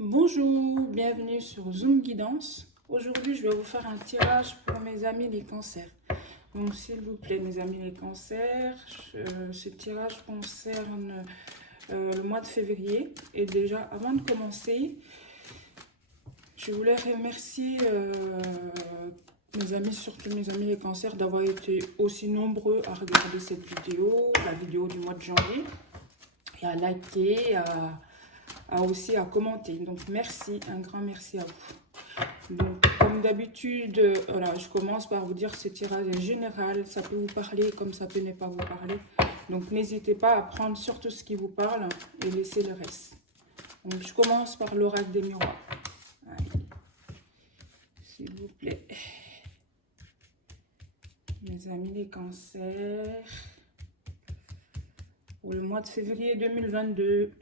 Bonjour, bienvenue sur Zoom Guidance. Aujourd'hui, je vais vous faire un tirage pour mes amis les cancers. Donc, s'il vous plaît, mes amis les cancers, ce tirage concerne le mois de février. Et déjà, avant de commencer, je voulais remercier mes amis, surtout mes amis les cancers, d'avoir été aussi nombreux à regarder cette vidéo, la vidéo du mois de janvier, et à liker, aussi à commenter. Donc merci, un grand merci à vous. Donc comme d'habitude, voilà, je commence par vous dire ce tirage est général, ça peut vous parler comme ça peut ne pas vous parler. Donc n'hésitez pas à prendre surtout ce qui vous parle et laisser le reste. Donc je commence par l'oracle des miroirs. S'il vous plaît. Mes amis les cancers. Pour le mois de février 2022.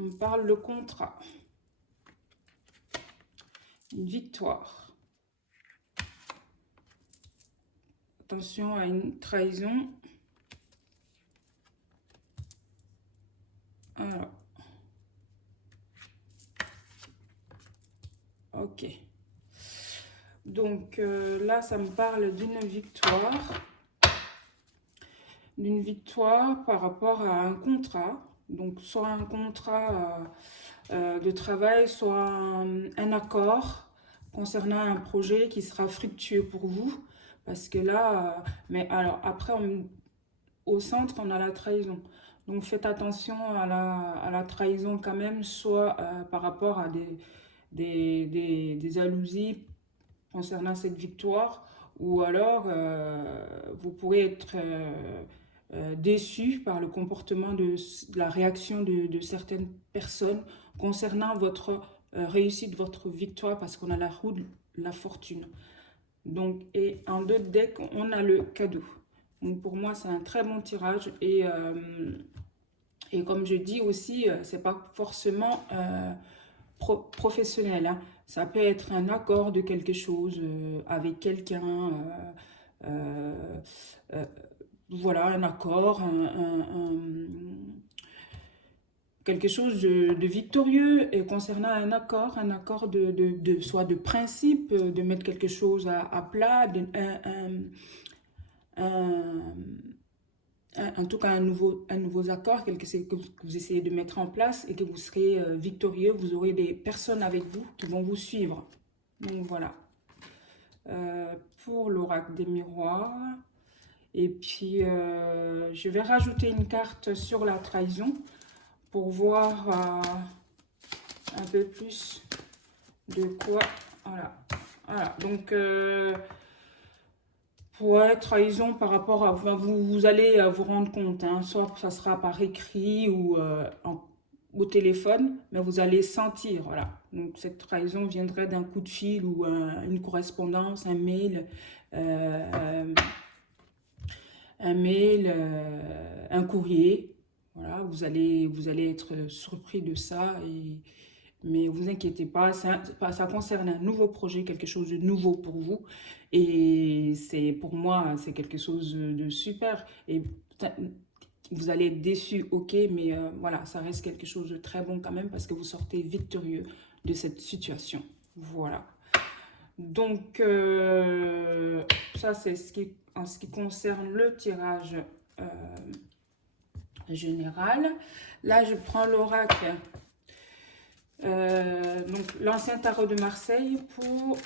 On parle de contrat. Une victoire. Attention à une trahison. Alors. Ok. Donc là, ça me parle d'une victoire. D'une victoire par rapport à un contrat. Donc soit un contrat de travail, soit un accord concernant un projet qui sera fructueux pour vous. Parce que là, mais alors après, au centre, on a la trahison. Donc faites attention à la trahison quand même, soit par rapport à des jalousies concernant cette victoire, ou alors vous pourrez être déçu par le comportement de la réaction de certaines personnes concernant votre réussite, votre victoire, parce qu'on a la roue de la fortune. Donc, et en deux decks, on a le cadeau. Donc pour moi, c'est un très bon tirage. Et comme je dis aussi, c'est pas forcément professionnel. Hein. Ça peut être un accord de quelque chose avec quelqu'un. Voilà, un accord, quelque chose de victorieux. Et concernant un accord soit de principe, de mettre quelque chose à plat, un, en tout cas un nouveau accord, quelque chose que vous essayez de mettre en place et que vous serez victorieux, vous aurez des personnes avec vous qui vont vous suivre. Donc voilà. Pour l'oracle des miroirs. Et puis je vais rajouter une carte sur la trahison pour voir un peu plus de quoi. Voilà. Voilà. Donc ouais, trahison par rapport à vous allez vous rendre compte, hein, soit ça sera par écrit ou au téléphone, mais vous allez sentir, voilà. Donc cette trahison viendrait d'un coup de fil ou une correspondance, un mail, un courrier. Voilà, vous allez être surpris de ça mais vous inquiétez pas, ça concerne un nouveau projet, quelque chose de nouveau pour vous. Et c'est pour moi, c'est quelque chose de super. Et vous allez être déçu, ok, mais voilà, ça reste quelque chose de très bon quand même parce que vous sortez victorieux de cette situation. Voilà. Donc, ça, c'est en ce qui concerne le tirage général. Là, je prends l'oracle. Donc l'ancien tarot de Marseille pour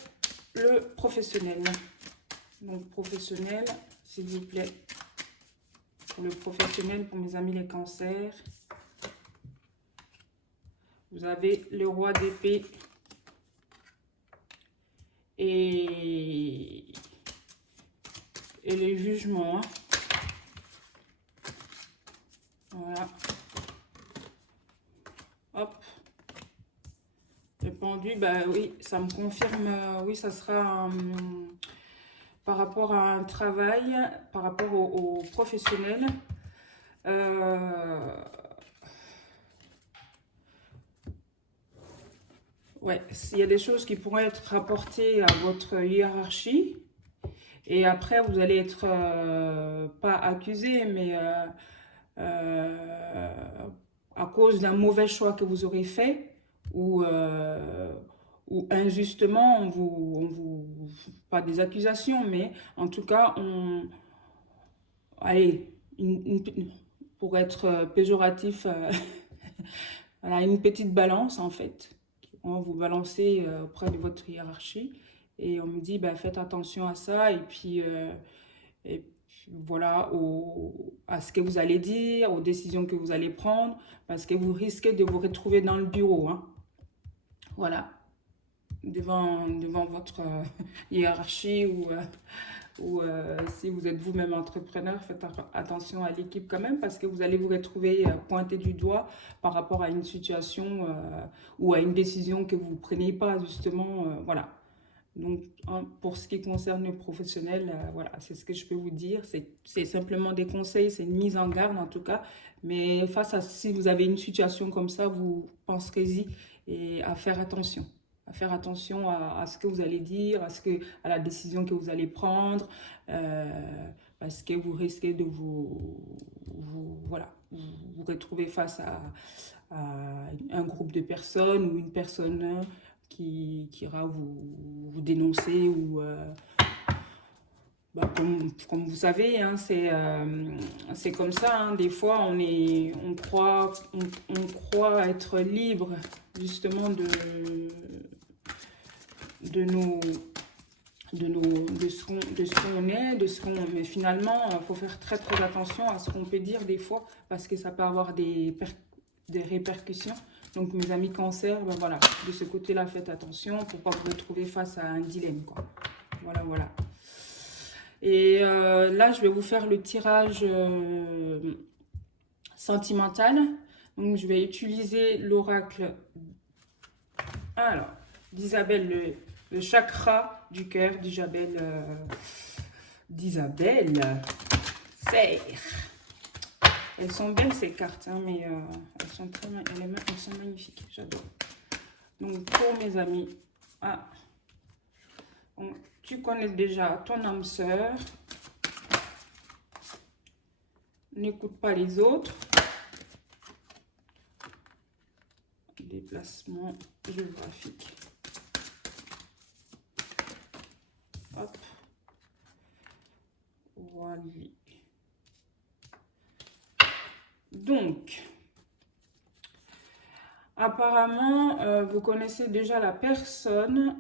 le professionnel. Donc professionnel, s'il vous plaît. Pour le professionnel, pour mes amis les cancers. Vous avez le roi d'épée et le jugement. Hein. Voilà. Hop. Le pendu, bah oui, ça me confirme, oui, ça sera par rapport à un travail, par rapport aux professionnels. Ouais, il y a des choses qui pourraient être rapportées à votre hiérarchie. Et après, vous allez être, pas accusé, mais cause d'un mauvais choix que vous aurez fait ou injustement, pas des accusations, mais en tout cas, allez, pour être péjoratif, voilà, une petite balance en fait. On vous balancez auprès de votre hiérarchie et on me dit, ben, faites attention à ça et puis voilà, à ce que vous allez dire, aux décisions que vous allez prendre, parce que vous risquez de vous retrouver dans le bureau, hein. Voilà, devant votre hiérarchie ou si vous êtes vous-même entrepreneur, faites attention à l'équipe quand même parce que vous allez vous retrouver pointé du doigt par rapport à une situation ou à une décision que vous ne prenez pas justement, voilà. Donc, pour ce qui concerne le professionnel, voilà, c'est ce que je peux vous dire. C'est simplement des conseils, c'est une mise en garde en tout cas. Mais face à si vous avez une situation comme ça, vous penserez-y et à faire attention. À faire attention à ce que vous allez dire, à la décision que vous allez prendre, parce que vous risquez de voilà, vous retrouver face à un groupe de personnes ou une personne qui ira vous dénoncer ou comme vous savez, hein, c'est comme ça, hein, des fois on croit être libre justement de ce qu'on est, mais finalement il faut faire très très attention à ce qu'on peut dire des fois parce que ça peut avoir des répercussions. Donc mes amis cancer, ben voilà, de ce côté-là, faites attention pour ne pas vous retrouver face à un dilemme, quoi. Voilà, voilà. Et là, je vais vous faire le tirage sentimental. Donc je vais utiliser l'oracle, alors, d'Isabelle, le chakra du cœur d'Isabelle Serre. Elles sont belles ces cartes, hein, mais elles sont magnifiques, j'adore. Donc pour mes amis, tu connais déjà ton âme sœur. N'écoute pas les autres. Déplacement géographique. Hop. Voilà. Donc, apparemment, vous connaissez déjà la personne.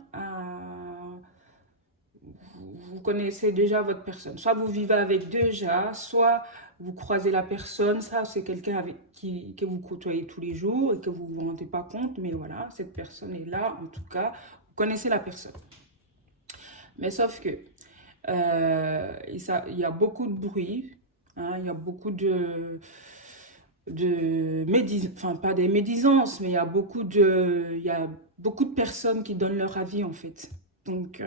Vous connaissez déjà votre personne. Soit vous vivez avec déjà, soit vous croisez la personne. Ça, c'est quelqu'un que vous côtoyez tous les jours et que vous ne vous rendez pas compte. Mais voilà, cette personne est là. En tout cas, vous connaissez la personne. Mais sauf que il y a beaucoup de bruit. Hein, il y a beaucoup de enfin pas des médisances, mais il y a beaucoup de personnes qui donnent leur avis en fait. Donc,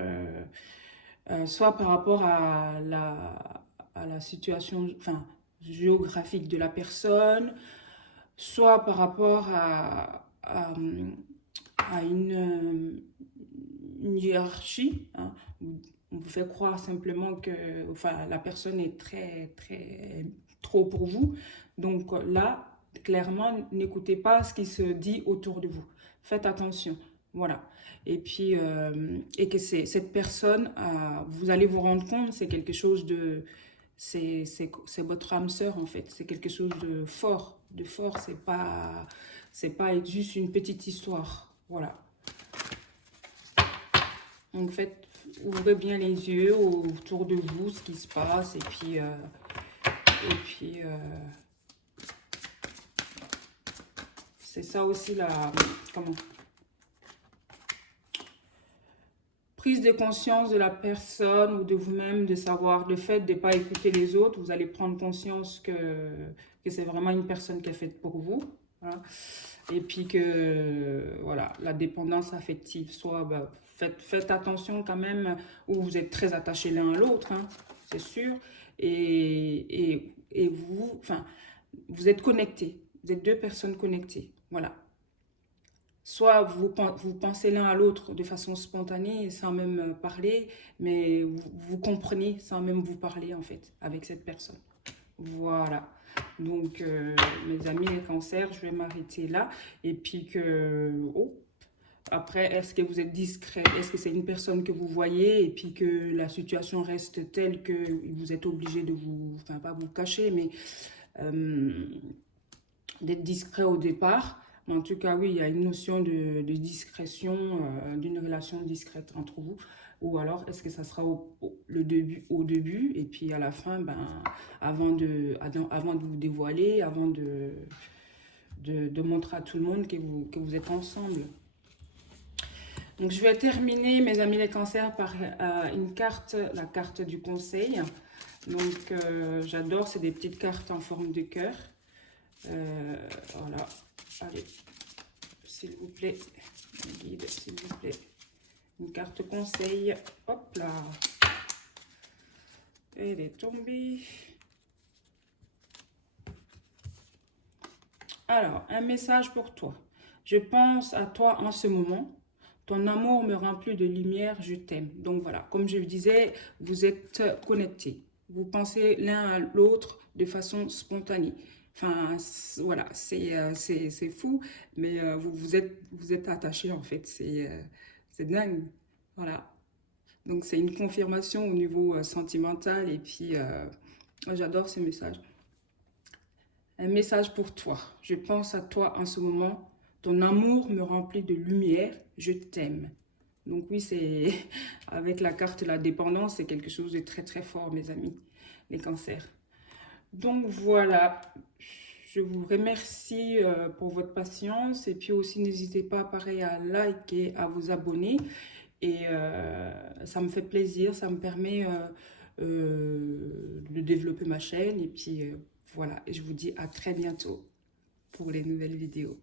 soit par rapport à la situation, enfin, géographique de la personne, soit par rapport à une hiérarchie, hein, où on vous fait croire simplement que enfin, la personne est très, très trop pour vous. Donc là, clairement, n'écoutez pas ce qui se dit autour de vous. Faites attention. Voilà. Et puis, et que cette personne, vous allez vous rendre compte, c'est quelque chose de... C'est votre âme sœur, en fait. C'est quelque chose de fort. De fort, c'est pas juste une petite histoire. Voilà. Donc, ouvrez bien les yeux autour de vous, ce qui se passe. Et puis c'est ça aussi comment prise de conscience de la personne ou de vous-même, de savoir le fait de ne pas écouter les autres. Vous allez prendre conscience que c'est vraiment une personne qui est faite pour vous. Hein. Et puis que, voilà, la dépendance affective, soit, faites attention quand même, où vous êtes très attachés l'un à l'autre, hein, c'est sûr. Et vous, enfin, vous êtes connectés. Vous êtes deux personnes connectées. Voilà. Soit vous pensez l'un à l'autre de façon spontanée, sans même parler, mais vous comprenez sans même vous parler, en fait, avec cette personne. Voilà. Donc, mes amis les cancers, je vais m'arrêter là. Et puis que... Oh, après, est-ce que vous êtes discret? Est-ce que c'est une personne que vous voyez et puis que la situation reste telle que vous êtes obligé de vous... Enfin, pas vous cacher, mais euh, d'être discret au départ. Mais en tout cas, oui, il y a une notion de discrétion, d'une relation discrète entre vous. Ou alors, est-ce que ça sera au début et puis à la fin, ben, avant de vous dévoiler, avant de montrer à tout le monde que vous êtes ensemble. Donc, je vais terminer, mes amis les cancers, par une carte, la carte du conseil. Donc, j'adore, c'est des petites cartes en forme de cœur. Voilà, allez, s'il vous plaît, guide, s'il vous plaît. Une carte conseil, hop là. Elle est tombée. Alors, un message pour toi. Je pense à toi en ce moment. Ton amour me remplit de lumière, je t'aime. Donc voilà, comme je le disais, vous êtes connectés. Vous pensez l'un à l'autre de façon spontanée. Enfin, voilà, c'est fou, mais vous êtes attachés en fait. C'est dingue. Voilà. Donc c'est une confirmation au niveau sentimental et puis j'adore ce message. Un message pour toi. Je pense à toi en ce moment. Ton amour me remplit de lumière. Je t'aime. Donc oui, c'est avec la carte de la dépendance, c'est quelque chose de très très fort, mes amis, les cancers. Donc voilà, je vous remercie pour votre patience et puis aussi n'hésitez pas pareil à liker, à vous abonner et ça me fait plaisir, ça me permet de développer ma chaîne et puis voilà, et je vous dis à très bientôt pour les nouvelles vidéos.